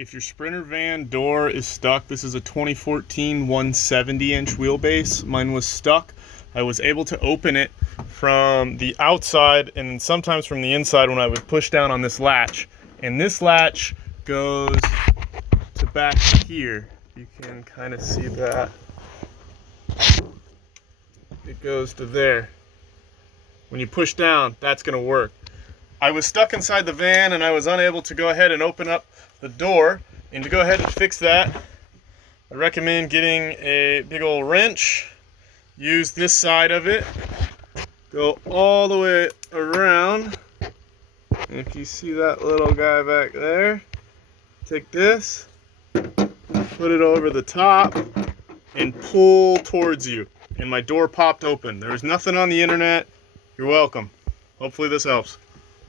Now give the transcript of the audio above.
If your Sprinter van door is stuck, this is a 2014 170-inch wheelbase. Mine was stuck. I was able to open it from the outside and sometimes from the inside when I would push down on this latch. And this latch goes to back here. You can kind of see that. It goes to there. When you push down, that's going to work. I was stuck inside the van and I was unable to go ahead and open up the door. And to go ahead and fix that, I recommend getting a big old wrench. Use this side of it. Go all the way around. And if you see that little guy back there, take this, put it over the top, and pull towards you. And my door popped open. There was nothing on the internet. You're welcome. Hopefully this helps.